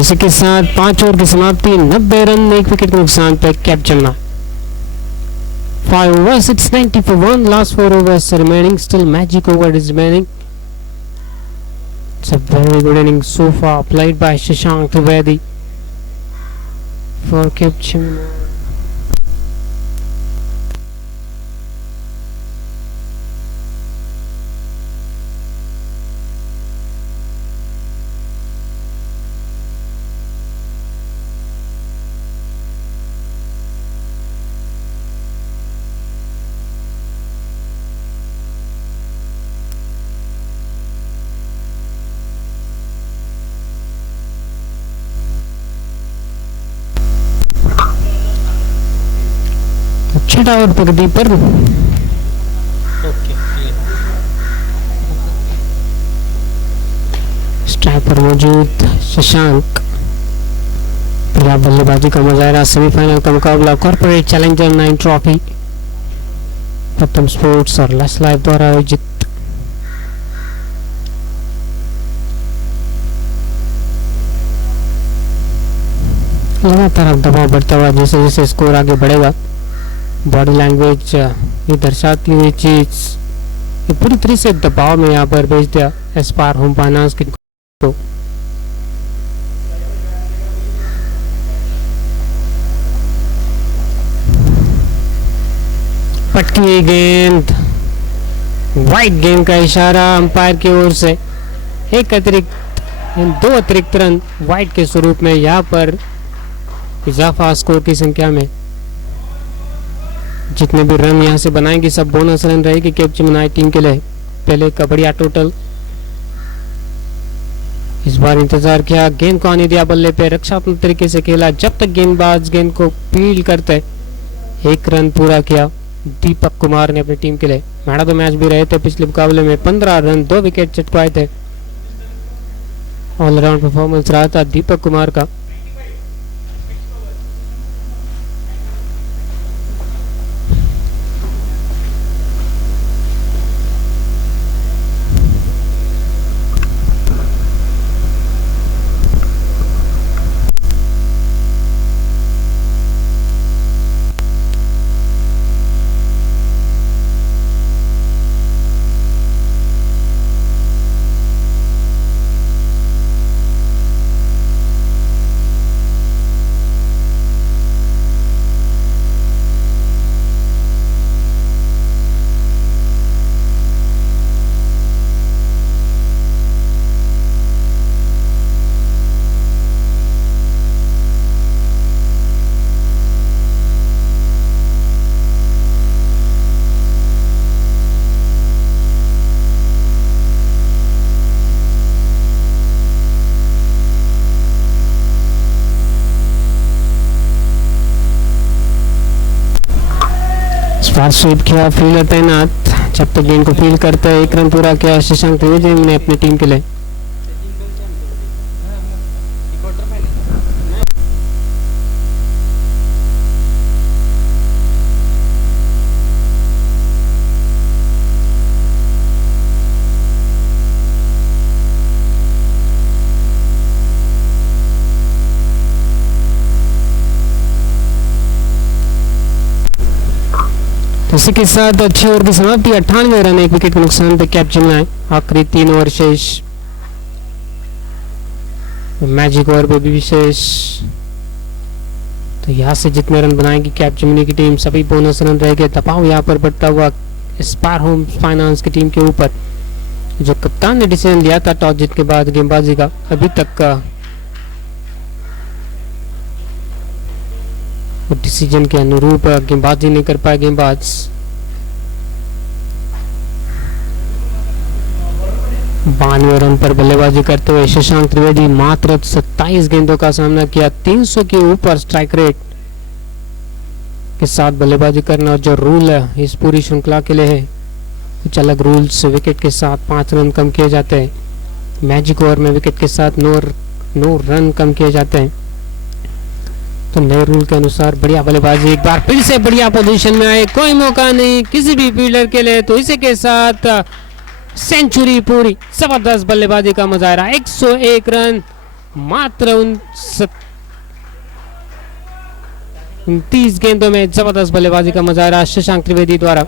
इसी के साथ 5 ओवर की समाप्ति, 90 रन, 1 विकेट के नुकसान पे cap Jamuna. 5 overs, it's 90 for 1, last 4 overs remaining, still magic over is remaining. It's a very good inning so far played by Shashank Trivedi for Cape Jumna. छठा over प्रगति पर स्ट्राइक पर मौजूद शशांक पंजाब बल्लेबाजी का मुजाहरा। सेमीफाइनल का मुकाबला कॉर्पोरेट चैलेंजर 9 ट्रॉफी प्रथम स्पोर्ट्स और लस लाइफ द्वारा आयोजित। लगातार दबाव बढ़ता हुआ जैसे जैसे स्कोर आगे बढ़ेगा, बॉडी लैंग्वेज ये दर्शाती हुई चीज ये पूरी तरह से दबाव में यहाँ पर भेज दिया एस्पार होम फाइनेंस की को। पटकी गेंद, वाइट गेंद का इशारा अंपायर की ओर से। दो अतिरिक्त रन वाइट के स्वरूप में यहाँ पर इजाफा स्कोर की संख्या में। जितने भी रन यहाँ से बनाएंगे सब बोनस रन रहेगी कैप जमुना टीम के लिए। पहले का बढ़िया टोटल, इस बार इंतजार किया, गेंद को आने दिया बल्ले पे, रक्षात्मक तरीके से खेला जब तक गेंदबाज गेंद को फील्ड करते। 1 रन पूरा किया दीपक कुमार ने अपनी टीम के लिए। मैन ऑफ द मैच भी रहे थे पिछले मुकाबले में, 15 रन 2 विकेट चटकाए थे। ऑलराउंड परफॉर्मेंस रहा था दीपक कुमार का। स्वीप किया, फील्डर तैनात जब तक गेंद को फील्ड करता है। 1 रन पूरा किया शशांक त्रिवेदी ने अपनी टीम के लिए। इसी के साथ 6 ओवर की समाप्ति, 98 रन 1 विकेट के नुकसान पे कैप जमुना है। आखिरी 3 ओवर शेष, मैजिक ओवर पे भी विशेष। तो यहाँ से जितने रन बनाएगी कैप जमुना की टीम सभी बोनस रन रहेंगे। दबाव यहाँ पर बढ़ता हुआ स्पार होम फाइनेंस की टीम के ऊपर। जो कप्तान ने डिसीजन लिया था टॉस जीत के बाद गेंदबाजी का, अभी तक का डिसीजन के अनुरूप गेंदबाजी नहीं कर पाए गेंदबाज। बानवे रन पर बल्लेबाजी करते हुए शशांक त्रिवेदी मात्र 27 गेंदों का सामना किया। 300 के ऊपर स्ट्राइक रेट के साथ बल्लेबाजी करना जो रूल है इस पूरी श्रृंखला के लिए है, कुछ अलग रूल्स। विकेट के साथ 5 रन कम किए जाते हैं, मैजिक ओवर में विकेट के साथ 9 रन कम किए जाते हैं। तो नए रूल के अनुसार बढ़िया बल्लेबाजी, एक बार फिर से बढ़िया पोजीशन में आए, कोई मौका नहीं किसी भी फील्डर के लिए। तो इसी के साथ सेंचुरी पूरी, जबरदस्त बल्लेबाजी का मुजाहरा। 101 रन मात्र 29 गेंदों में जबरदस्त बल्लेबाजी का मुजाहरा शशांक त्रिवेदी द्वारा।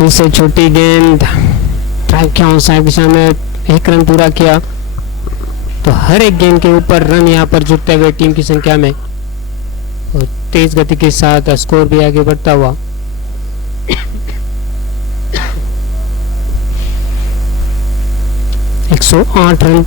फिर से छोटी गेंद ड्राइव किया साइड दिशा में, 1 रन पूरा किया। तो हर एक गेंद के ऊपर रन यहाँ पर जुटते हुए टीम की संख्या में और तेज गति के साथ स्कोर भी आगे बढ़ता हुआ। एक 108 रन।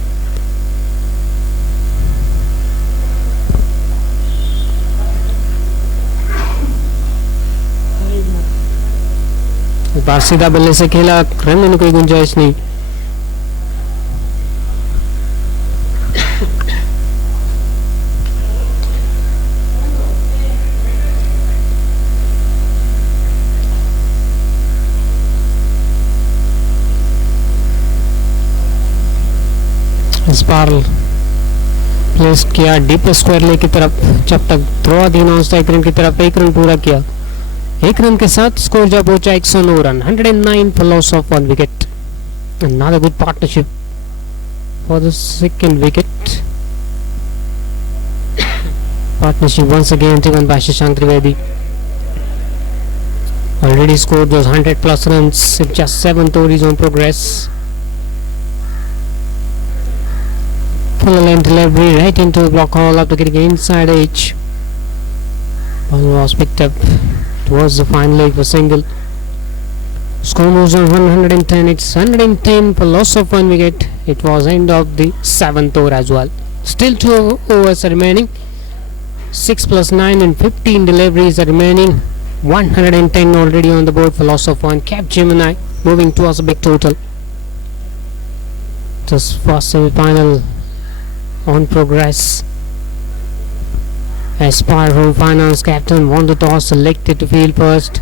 बार सीधा बल्ले से खेला, रन में कोई गुंजाइश नहीं। इस बार प्लेस किया डीप स्क्वायर ले की तरफ, जब तक थ्रो देना स्ट्राइक रेट की तरफ, 1 रन पूरा किया। 1 रन के साथ स्कोर जब पहुंचा 109 run, 109 for loss of 1 wicket. Another good partnership for the second wicket. Partnership once again driven by Shashank Trivedi. Already scored those 100 plus runs with just 7 tories on progress. Full length delivery right into the block hole after getting inside edge. Ball was picked up towards the final leg for single. Score moves on 110. It's 110 for loss of 1 wicket. It was end of the 7th over as well. Still 2 overs are remaining. 6 plus 9 and 15 deliveries are remaining. 110 already on the board for loss of 1. Cap Gemini moving towards a big total. Just first semi-final on progress. Aspire Home Finance captain won the toss, selected to field first.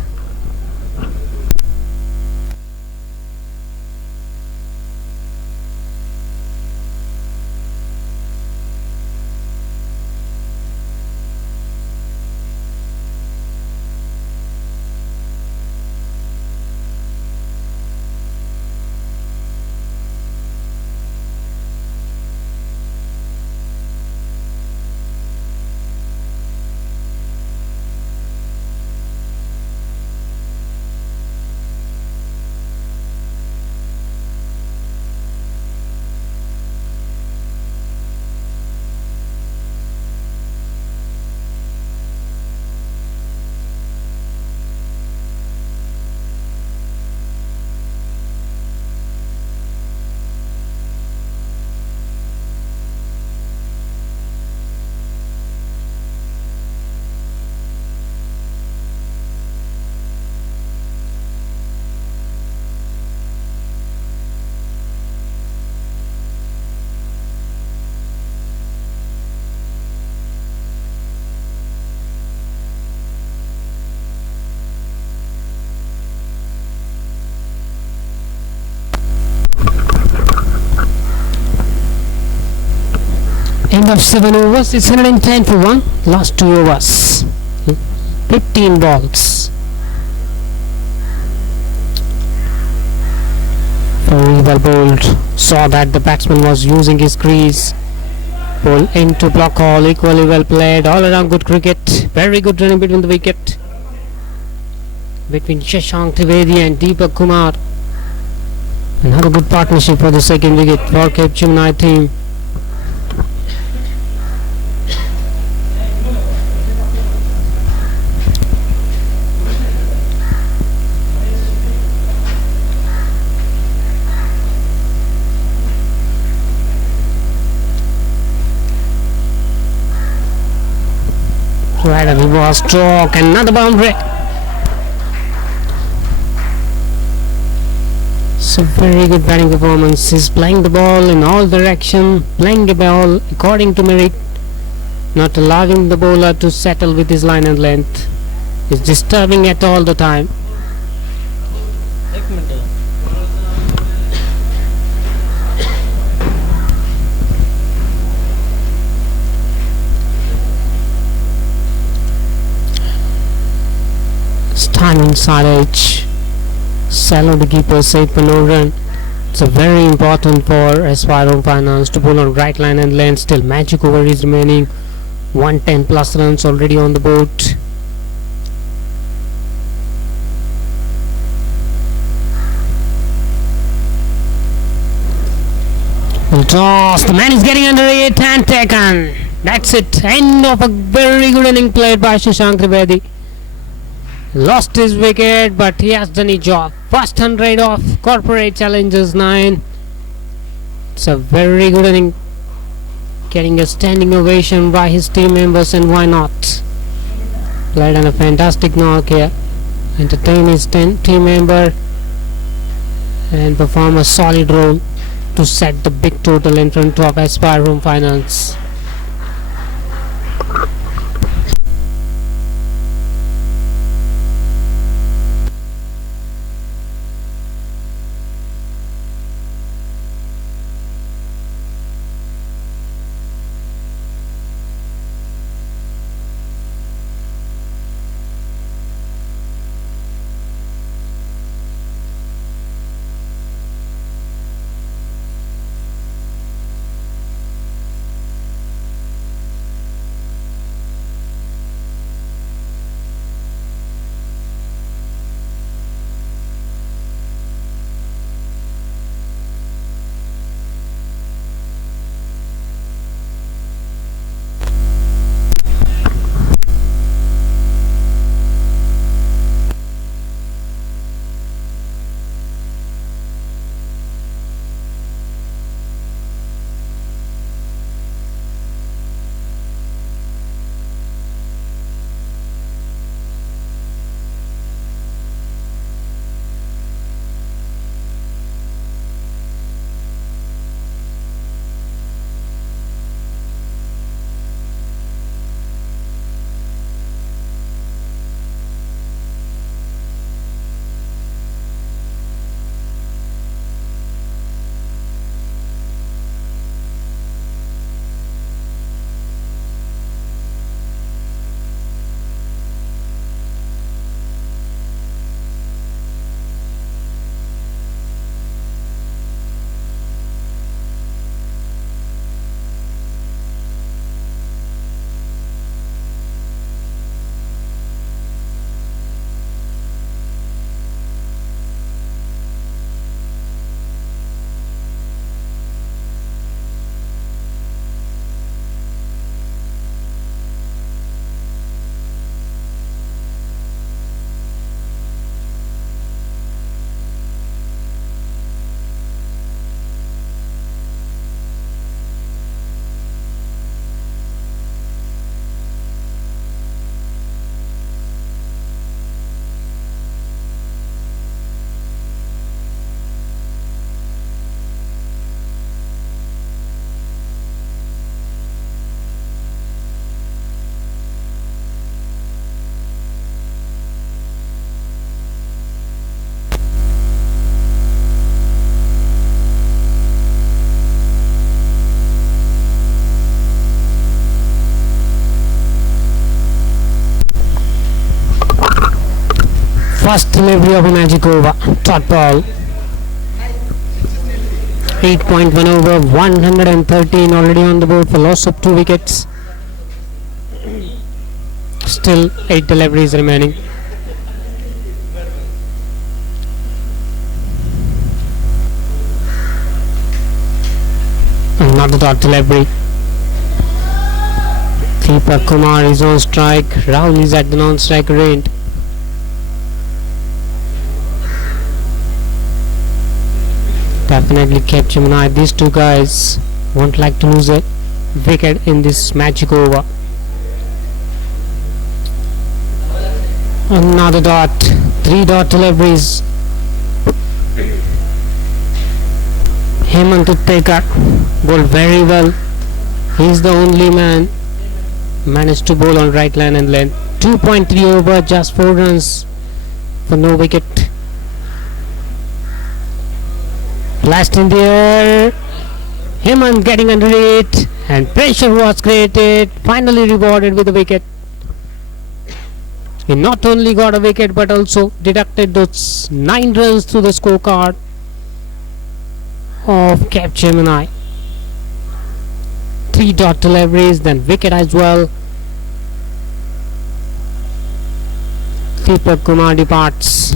End of 7 overs. It's 110 for 1. Last 2 overs. 15 balls. Very well bowled. Saw that the batsman was using his crease. Ball into block hole. Equally well played. All around good cricket. Very good running between the wicket. Between Shashank Trivedi and Deepak Kumar. Another good partnership for the second wicket for Cape Gemini team. Right, a reverse stroke, another boundary. So very good batting performance. He's playing the ball in all direction, playing the ball according to merit, not allowing the bowler to settle with his line and length. He's disturbing it all the time. Stunning Saraj. Shallow the keeper safe for no run. It's a very important for Esquire Home Finance to bowl on right line and lane. Still magic over is remaining. 110 plus runs already on the board. Toss. The man is getting under it and taken. That's it. End of a very good inning played by Shashank Trivedi. Lost his wicket, but he has done his job. First 100 of Corporate Challengers 9. It's a very good inning. Getting a standing ovation by his team members, and why not? Played on a fantastic knock here. Entertain his team member and perform a solid role to set the big total in front of Esquire Home Finance. First delivery of a magic over. Dot ball. 8.1 over. 113 already on the board for loss of 2 wickets. Still 8 deliveries remaining. Another dot delivery. Deepak Kumar is on strike. Rahul is at the non-strike range. Definitely kept him an eye. These two guys won't like to lose a wicket in this magic over. Another dot. 3 dot deliveries. Hemant Uttekar bowled very well. He's the only man managed to bowl on right line and length. 2.3 over, just 4 runs for no wicket. Blast in the air. Hemant getting under it, and pressure was created. Finally rewarded with a wicket. He not only got a wicket but also deducted those 9 runs to the scorecard of Capgemini. 3 dot deliveries, then wicket as well. Deepak Kumar departs.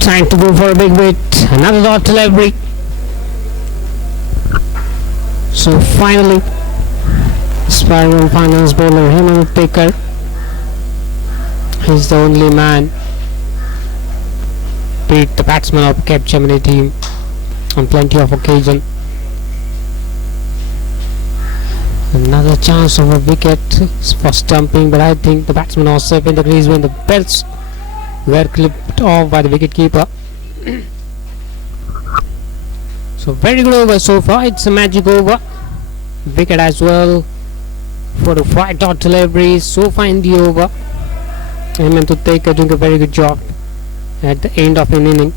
Trying to go for a big hit, another dot delivery. So finally, Spiral Finance bowler Hemant Taker is the only man beat the batsman of Capgemini team on plenty of occasion. Another chance of a wicket for stumping, but I think the batsman was safe in the crease when the belts were clipped off by the wicketkeeper. So very good over so far. It's a magic over. Wicket as well for the 5 dot delivery. So far in the over, Hemant Taker doing a very good job at the end of an inning.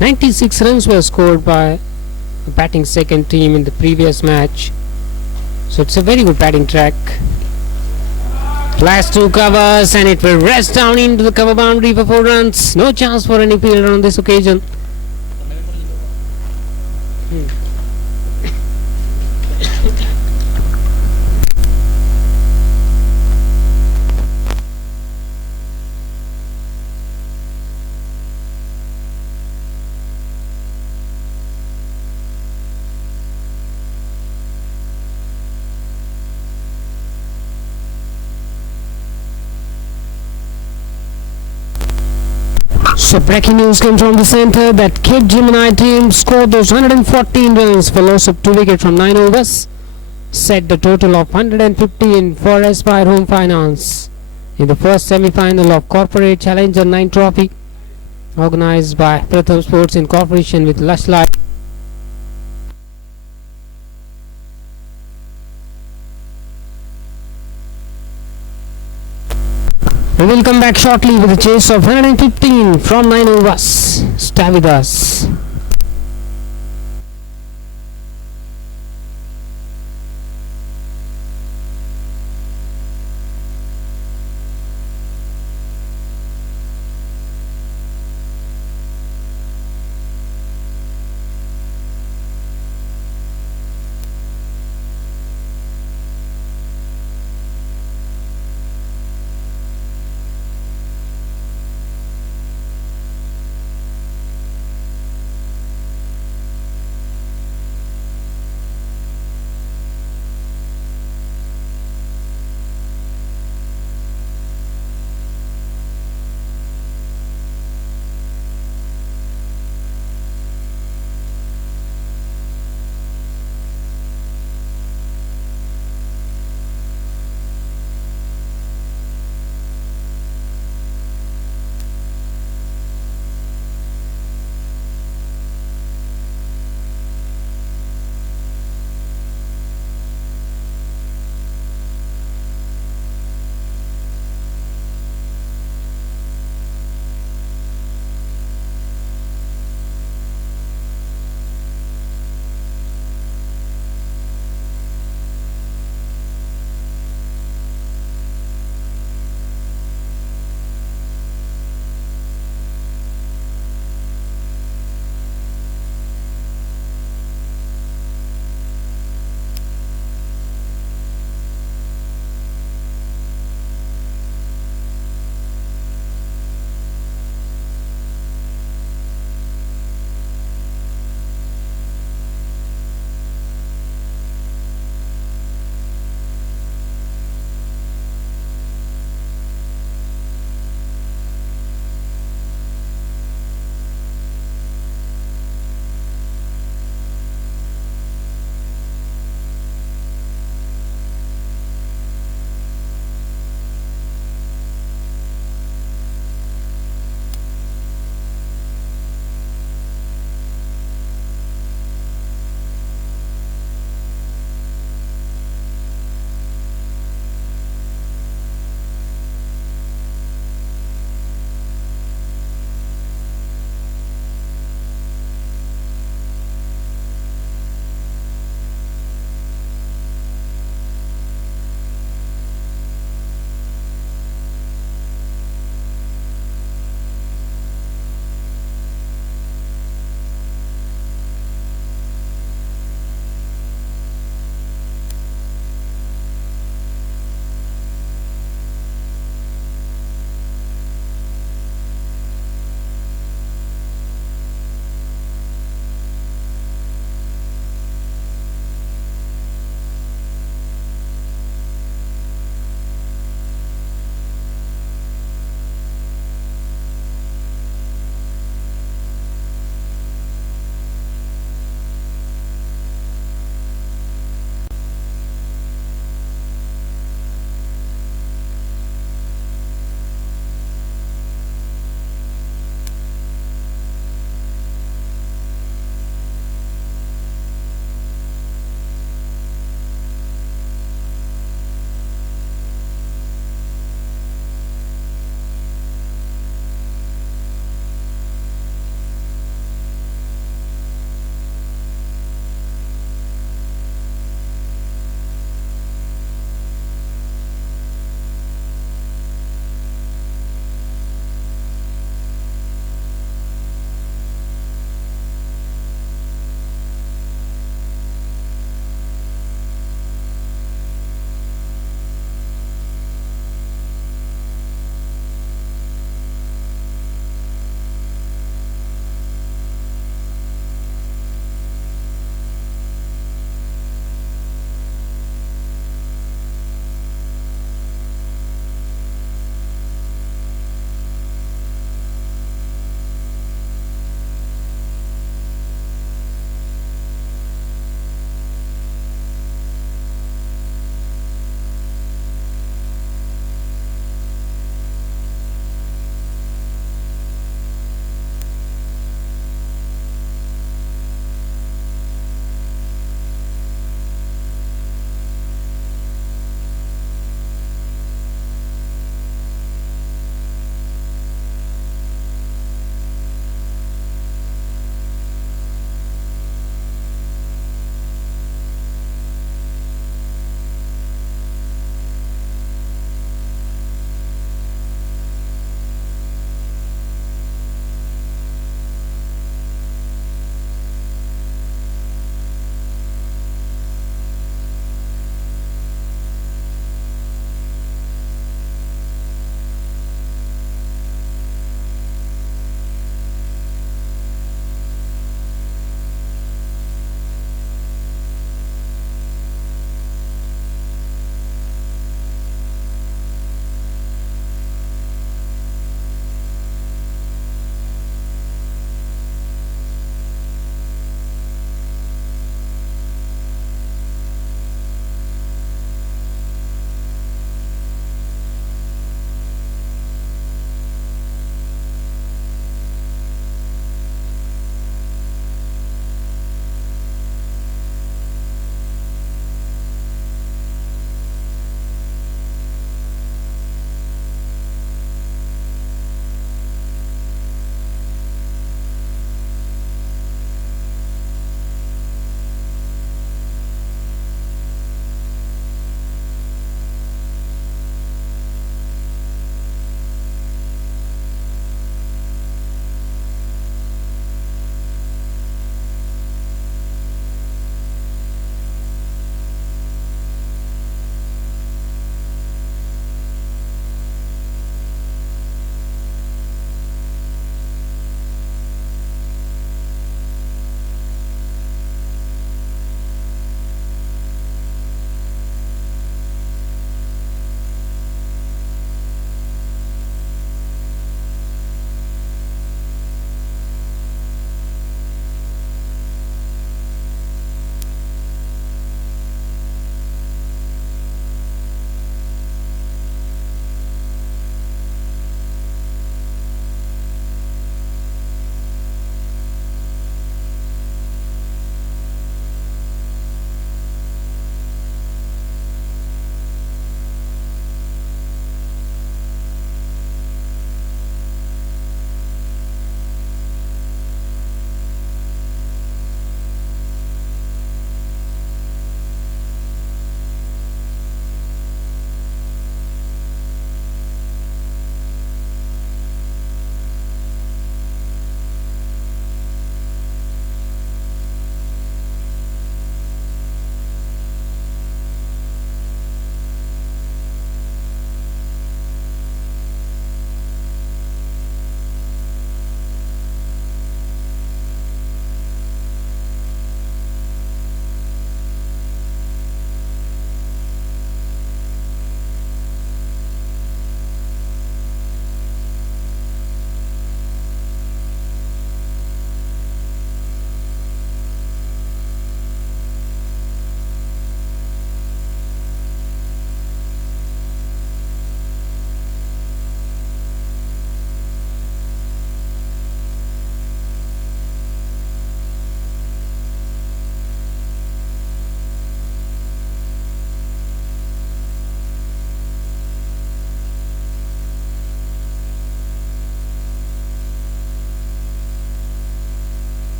96 runs were scored by the batting second team in the previous match. So it's a very good batting track. Last 2 covers and it will rest down into the cover boundary for 4 runs. No chance for any fielder on this occasion. So breaking news came from the centre that Capgemini team scored those 114 runs for loss of 2 wickets from 9 overs, set the total of 115 for Aspire Home Finance in the first semi-final of Corporate Challenger 9 Trophy organised by Pratham Sports in cooperation with Lush Life. We will come back shortly with a chase of 115 from 9 overs. Stay with us.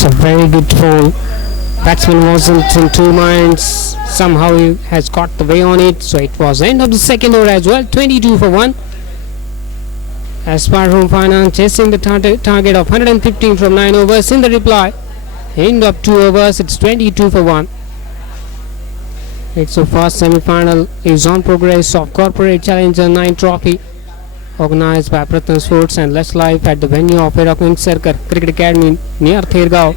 It's a very good ball. Batsman wasn't in two minds. Somehow he has got the way on it. So it was end of the second over as well. 22 for 1. Aspire Home Finance chasing the target of 115 from 9 overs in the reply. End of 2 overs. It's 22 for 1. It's the first semi-final is on progress of Corporate Challenger 9 Trophy, organized by Prathan Sports and Let's Life at the venue of Eroquin Circle Cricket Academy near Thergaon.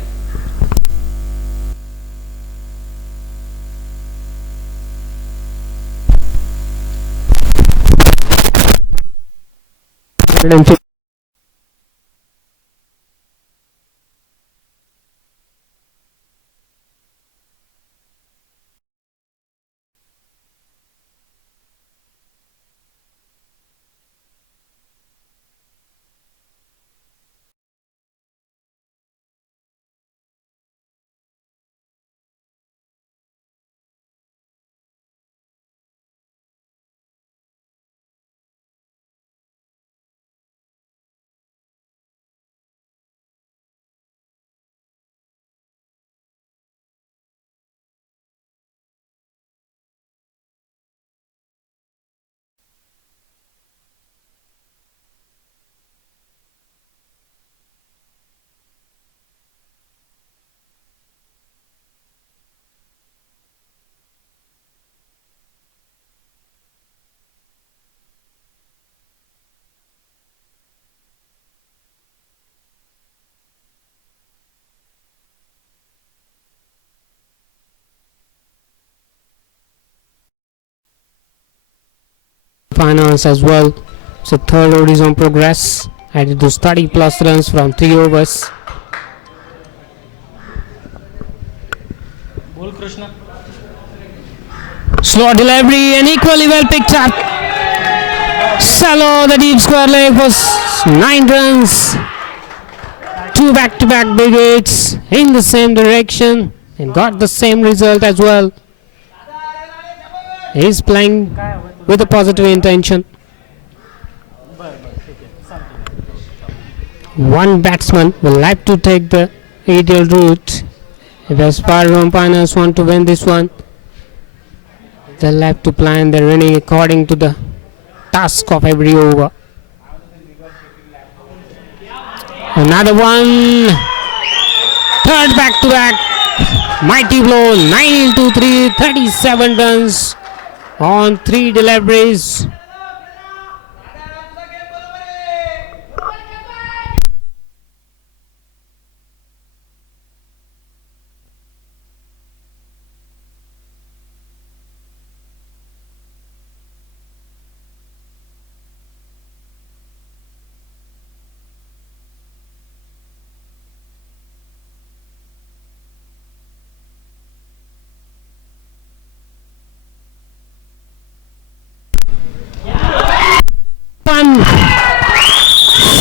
Finance as well. So third over is on progress. Added to 30 plus runs from 3 overs. Slow delivery and equally well picked up. Shallow, the deep square leg was 9 runs. 2 back-to-back big hits in the same direction and got the same result as well. He's playing with a positive intention. One batsman will like to take the ideal route. If Aspire Home Finance want to win this one, they'll have to plan their inning according to the task of every over. Another one. Third back to back. Mighty blow. 9 into 3. 37 runs on 3 deliveries.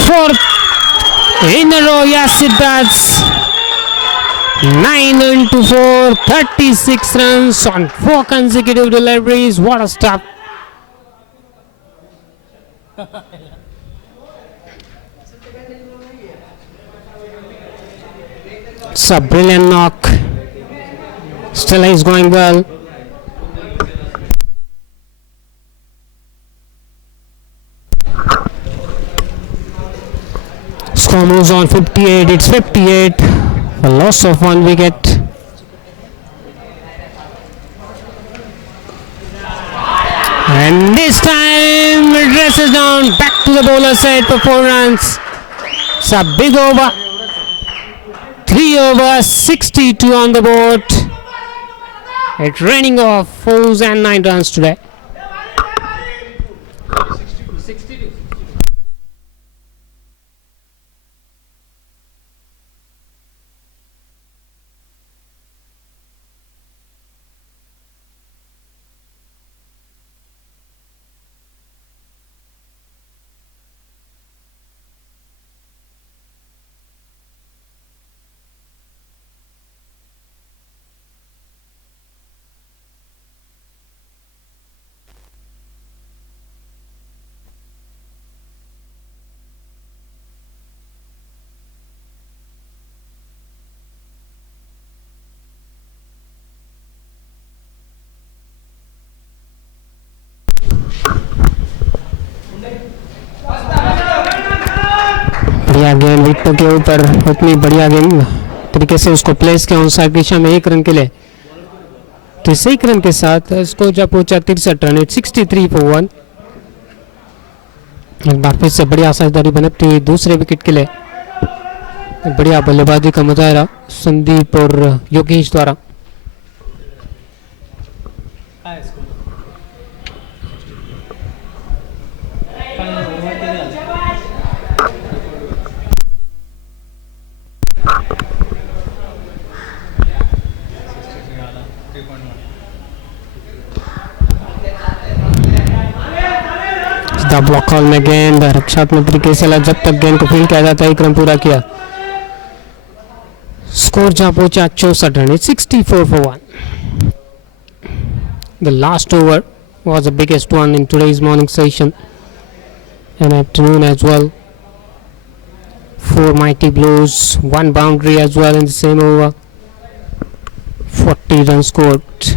Fourth in a row, yes it does. 9 into 4, 36 runs on 4 consecutive deliveries. What a stop. It's a brilliant knock. Still is going well. Score moves on 58. It's 58. A loss of 1 wicket. And this time it races down back to the bowler side for 4 runs. It's a big over. 3 overs, 62 on the board. It's raining off 4s and 9 runs today. बढ़िया गेंद wicket के ऊपर, उतनी बढ़िया गेंद तरीके से उसको प्लेस किया ऑन साइड दिशा में 1 रन के लिए। तो इस 1 रन के साथ स्कोर जा पहुंचा 63 रन, 63 फॉर 1। एक बार फिर से बढ़िया साझेदारी बनती हुई दूसरे विकेट के लिए। बढ़िया बल्लेबाजी का मुजाहरा संदीप और योगेश द्वारा। ब्लॉक कॉल में गेंद रक्षात्मक तरीके से जब तक गेंद को फील्ड किया जाता है 1 रन पूरा किया। स्कोर जहां पहुंचा 64 run, 64 for 1. The last over was the biggest one in today's morning session and afternoon as well. 4 mighty blows, 1 boundary as well in the same over. 40 runs scored.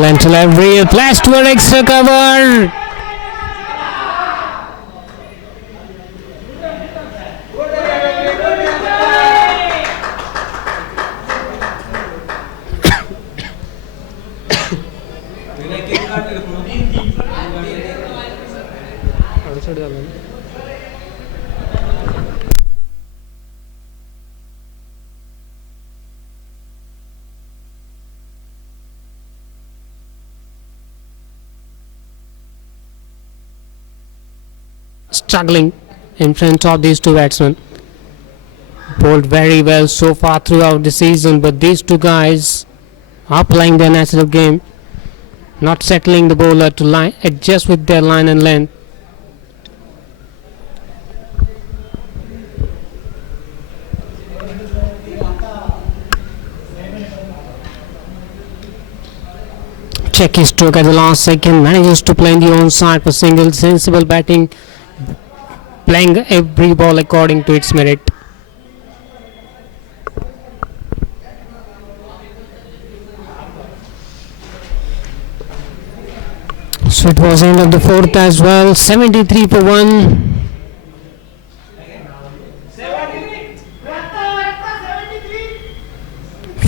Lentil every flash to an extra cover. Struggling in front of these two batsmen. Bowled very well so far throughout the season, but these two guys are playing their natural game, not settling the bowler to line, adjust with their line and length. Check his stroke at the last second, manages to play in the onside for single, sensible batting, playing every ball according to its merit. So it was end of the 4th as well, 73 for 1.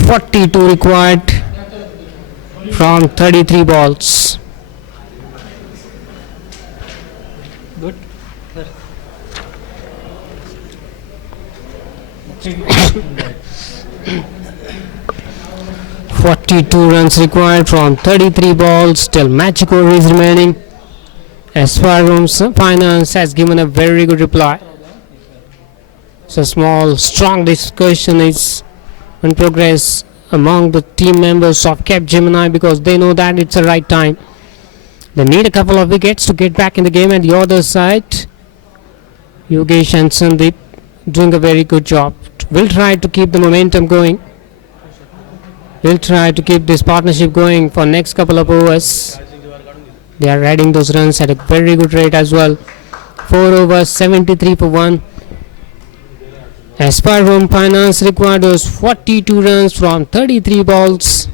42 required from 33 balls. Good. 42 runs required from 33 balls. Still magic over is remaining. As far as finance has given a very good reply. So small strong discussion is in progress among the team members of Capgemini because they know that it's the right time. They need a couple of wickets to get back in the game. And the other side, Yogesh and Sandeep doing a very good job. We'll try to keep the momentum going. We'll try to keep this partnership going for next couple of overs. They are adding those runs at a very good rate as well. 4 overs, 73 for 1. As per Home Finance required was 42 runs from 33 balls.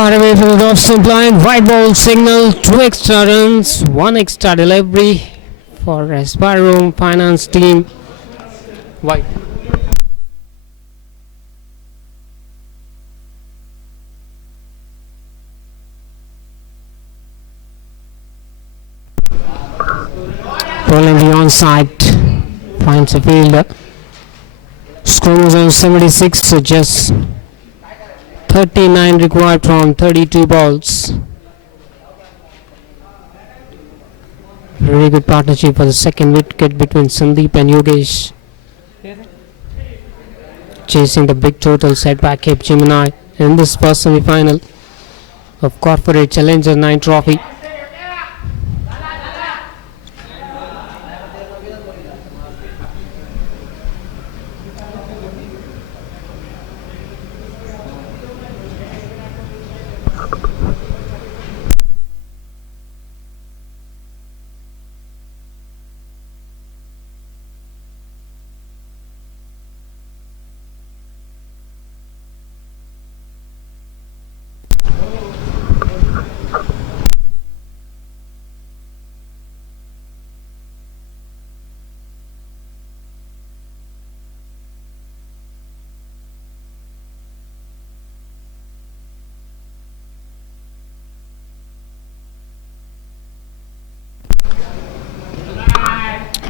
Far away from the off-stump line, white ball signal, 2 extra runs, 1 extra delivery for Aspire Finance team. White. Ball in the onside, finds a fielder. Score was on 76, so just 39 required from 32 balls. Very good partnership for the second wicket between Sandeep and Yogesh. Chasing the big total set by Cape Gemini in this first semi-final of Corporate Challenger 9 Trophy.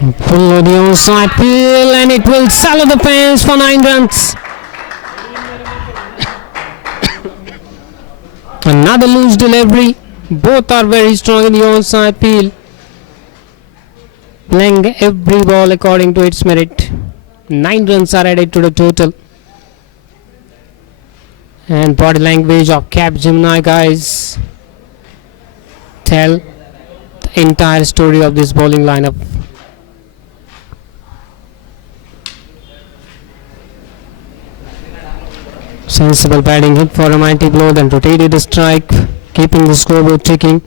Pull the onside peel and it will sell the fence for 9 runs. Another loose delivery. Both are very strong in the onside peel. Playing every ball according to its merit. 9 runs are added to the total. And body language of Cap Gemini guys tell the entire story of this bowling lineup. Sensible batting, hit for a mighty blow, then rotated a strike, keeping the scoreboard ticking.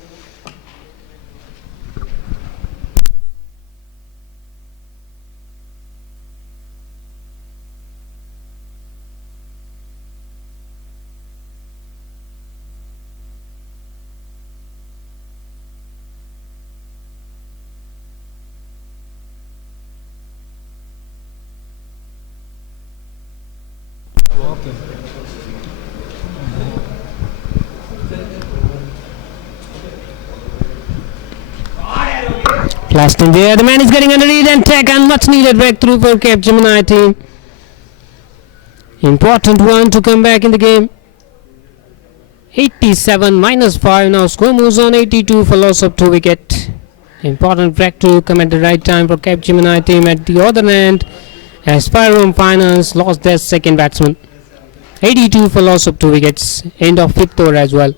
Flashed in there, the man is getting underneath and take and much needed breakthrough for Cape Gemini team. Important one to come back in the game. 87 minus 5, now score moves on 82 for loss of 2 wicket. Important breakthrough come at the right time for Cape Gemini team. At the other end, Aspire Finance lost their second batsman. 82 for loss of 2 wickets. End of 5th over as well.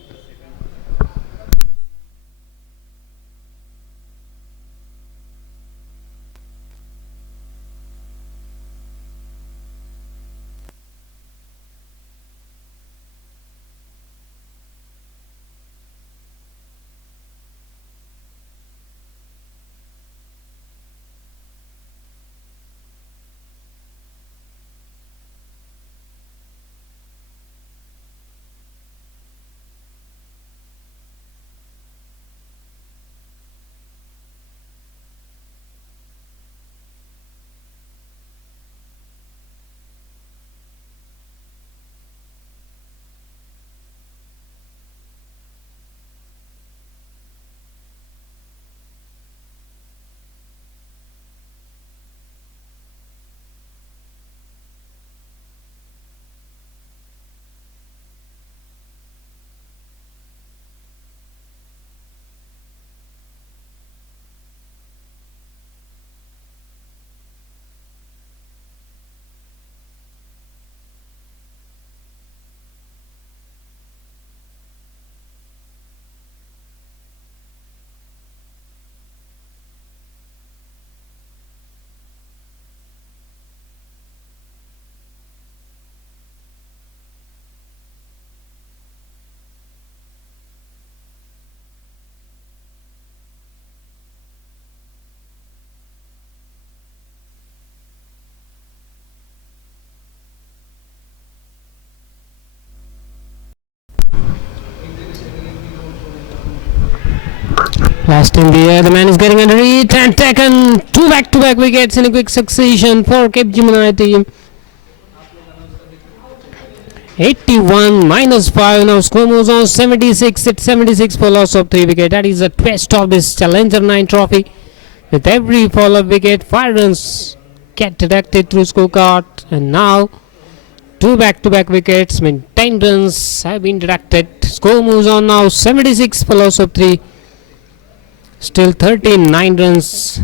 Last in the air, the man is getting under it and taken two back-to-back wickets in a quick succession for Cape Gemini team. 81 minus 5. Now score moves on 76 at 76 for loss of 3 wickets. That is the twist of this Challenger 9 trophy. With every fall of wicket, 5 runs get deducted through scorecard, and now two back-to-back wickets mean 10 runs have been deducted. Score moves on now 76 for loss of 3. Still 39 runs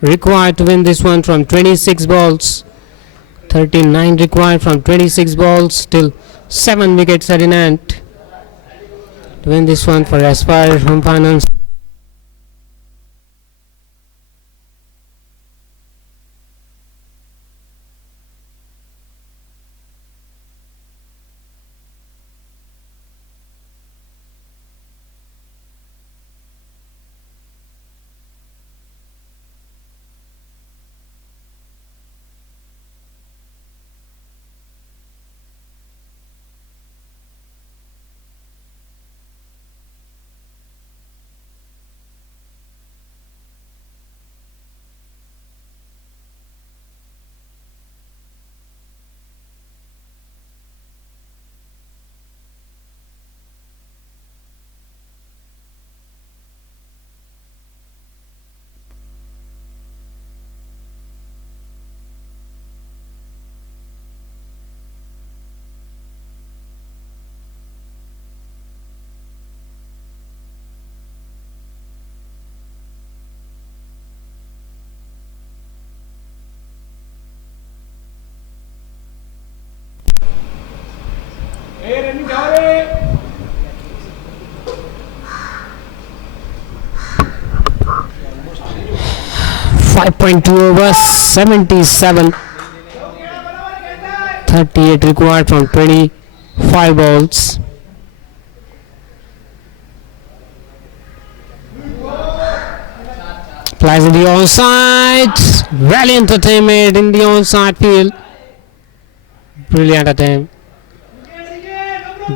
required to win this one from 26 balls. 39 required from 26 balls. Still 7 wickets are in hand to win this one for Aspire Home Finance. Hey, running down. 5.2 overs, 77. 38 required from 25 balls. Plays in the onside. Valiant attempt in the onside field. Brilliant attempt.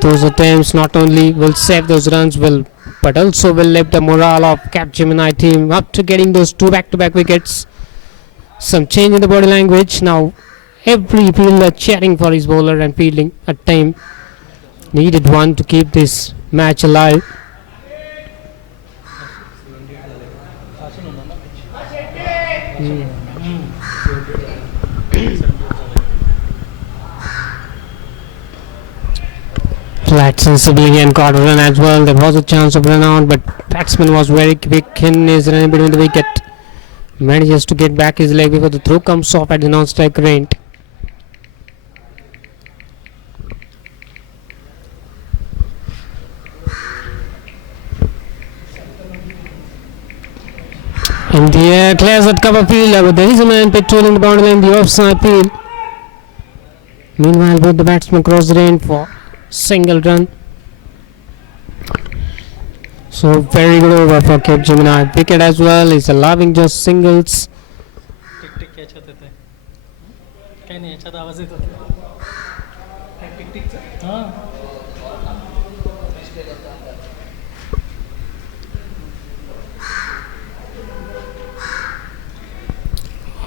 Those attempts not only will save those runs, but also will lift the morale of Cap Gemini team after getting those two back-to-back wickets. Some change in the body language now. Every fielder cheering for his bowler and fielding a team needed one to keep this match alive. Flat sensibly and caught a run as well. There was a chance of run out, but batsman was very quick in his run between the wicket. Manages to get back his leg before the throw comes off at the non-strike range. In the air, clears at cover fielder, but there is a man patrolling the boundary line, the offside field. Meanwhile, both the batsmen cross the range for single run. So very good over for Cape Gemini. Wicket as well is allowing just singles. टिक टिक क्या छत येते काही नाही याच्यात आवाज येत होता टिक टिकचा हां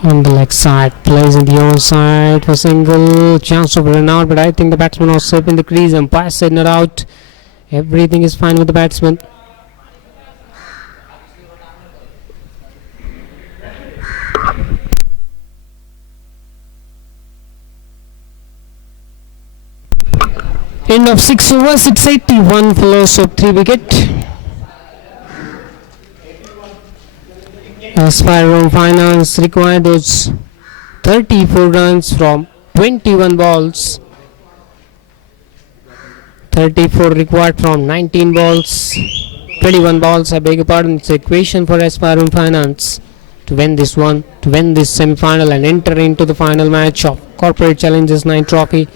On the leg side, plays in the onside for single. Chance of run out, but I think the batsman was safe in the crease. Umpire said not out. Everything is fine with the batsman. End of 6 overs, it's 81 for loss of 3 wicket. Aspire Home Finance required those 34 runs from 21 balls. 34 required from 19 balls. 21 balls, I beg your pardon. It's the equation for Aspire Home Finance to win this one, to win this semi-final and enter into the final match of Corporate Challenges 9 Trophy.